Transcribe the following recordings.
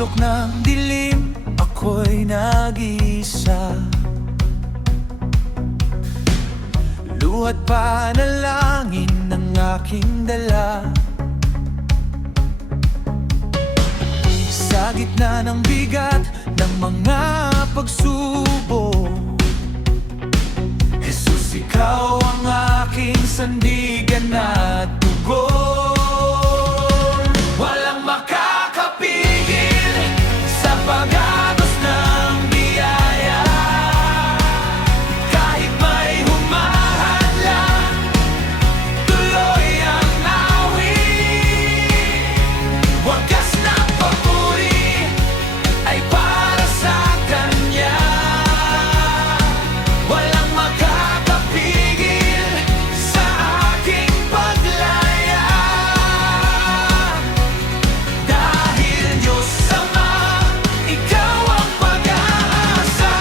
sulok ng dilim, ako'y nag-iisa. Luhat panalangin ng aking dala. Sa gitna ng bigat ng mga pagsubok, Jesus, ikaw ang aking sandigan at tugon. Walang makakapigil sa pag-agos ng biyaya. Kahit may humahadlang, tuloy ang awit. Wagas na papuri ay para sa Kanya. Walang makakapigil sa aking paglaya. Dahil Diyos Ama, Ikaw ang pag-asa.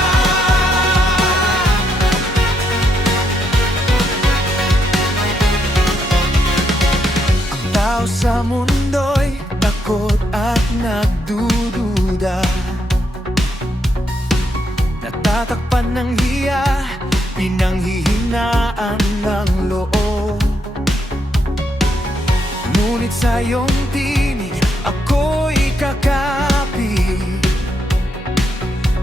Ang tao sa mundo'y takot at nagdududa. Natatakpan ng hiya, pinanghihinaan ng loob. Ngunit sa iyong tinig, ako'y kakapit,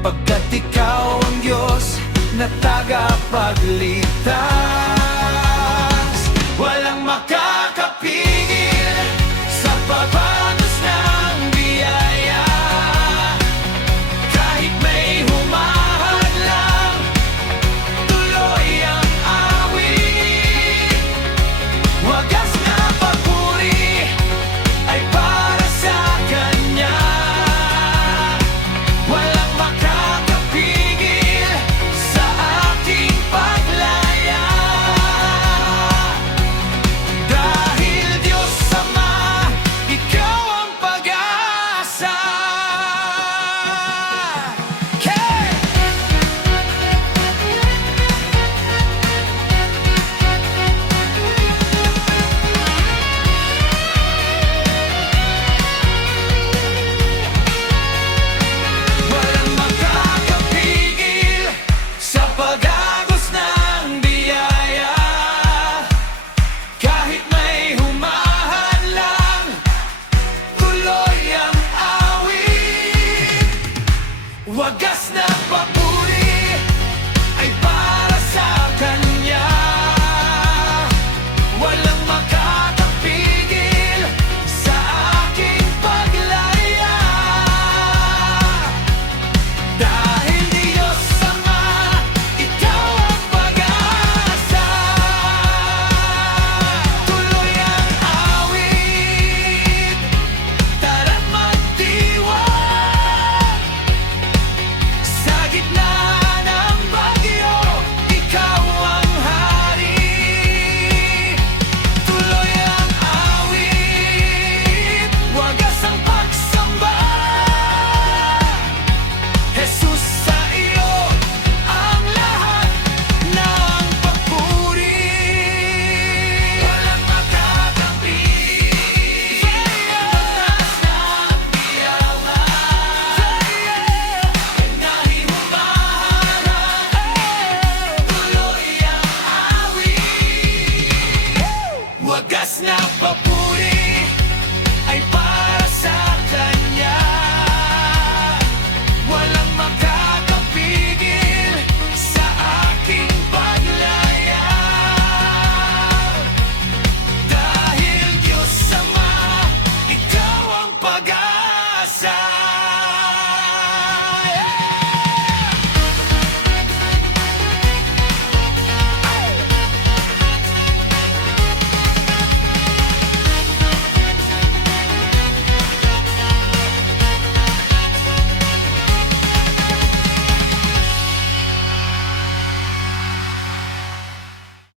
pagkat Ikaw ang Diyos na tagapagligtas. Walang makakapigil sa pagbanos ng biyaya. Kahit may humahadlang, tuloy ang awit. Wagas na papuri ay para sa Kanya. Walang makakapigil sa aking paglaya. Dahil Diyos Ama, Ikaw ang pag-asa. Okay! Walang makakapigil sa pag-agos ng biyaya. Kahit may humahadlang, tuloy ang awit. Wagas na